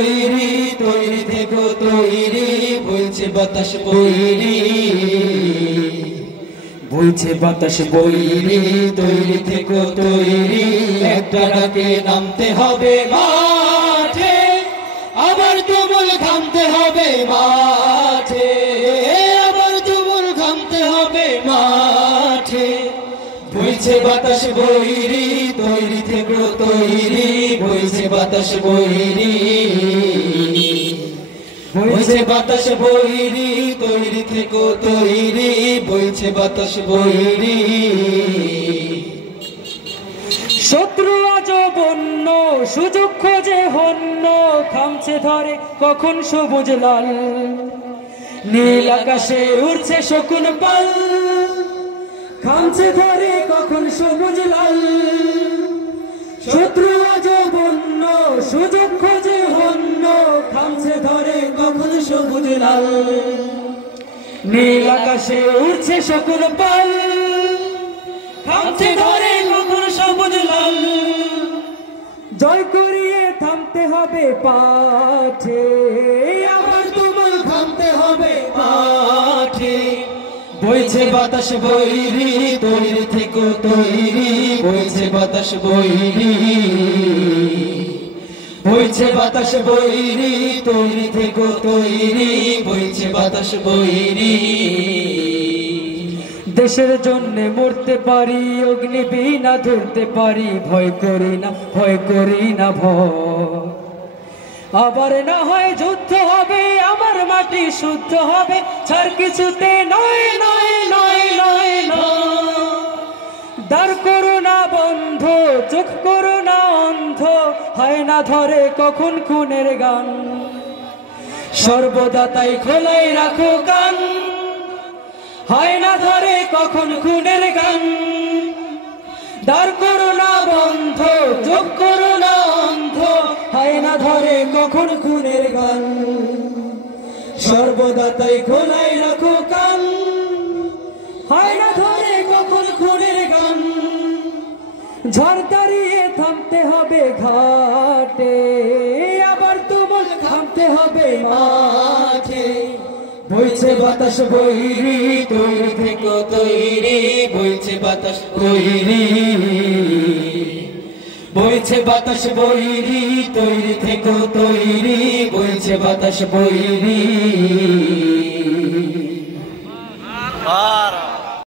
তৈরি তৈরি থেকো তৈরি, বইছে বাতাস বৈরি, বইছে বাতাস বৈরি, তৈরি থেকো তৈরি। একটা ডাকে নামতে হবে মাঠে, আবার তুমুল ঘামতে হবে মাঠে, আবার তুমুল ঘামতে হবে মাঠে। বইছে বাতাস বৈরি, তৈরি থেকো তৈরি, বইছে বাতাস বৈরি, বইছে বাতাস বৈরি, তৈরি থেকো তৈরি, বইছে বাতাস বৈরি। শত্রু আজ বন্য, সুযোগ খোঁজে হন্য, খামছে ধরে কখন সবুজ লাল, নীল আকাশে উড়ছে শকুন পাল, খামছে ধরে কখন সবুজ লাল। শত্রু আজ বন্য, সুযোগ খোঁজে হন্য, খামছে ধরে কখন সবুজ লাল, নীল আকাশে উড়ছে শকুন পাল, খামছে ধরে কখন সবুজ লাল। জয় করিয়ে থামতে হবে পাঠে, আবার তুমুল ঘামতে হবে মাঠে। বইছে বাতাস বৈরি, তৈরি থেকো তৈরি, বইছে বাতাস বৈরি, বইছে বাতাস বৈরি, তৈরি থেকো তৈরি, বইছে বাতাস বৈরি। দেশের জন্য মরতে পারি, অগ্নিবীণা ধরতে পারি, ভয় করি না, ভয় করি না ভয়। আবার না হয় যুদ্ধ হবে, আমার মাটি শুদ্ধ হবে, ছাড় কিছুতে নয় নয় নয় নয় নয়। দ্বার করো না বন্ধ, চোখ করো না অন্ধ, হয় না ধরে কখন খুনের গান, সর্বদা তাই খোলাই রাখো কান, হয় না ধরে কখন খুনের গান। দ্বার করো না বন্ধ, চোখ করো না অন্ধ, হয় না ধরে কখন খুনের গান, সর্বদা তাই খোলাই রাখো কান, হয় না ধরে কখন খুনের গান। ঝড় দাঁড়িয়ে থামতে হবে ঘাটে, আবার তুমুল থামতে হবে মাঠে। বইছে বাতাস বৈরি, তৈরি থেকো তৈরি, বইছে বাতাস বৈরি, বইছে বাতাস বৈরি, তৈরি থেকো তৈরি, বইছে বাতাস বৈরি।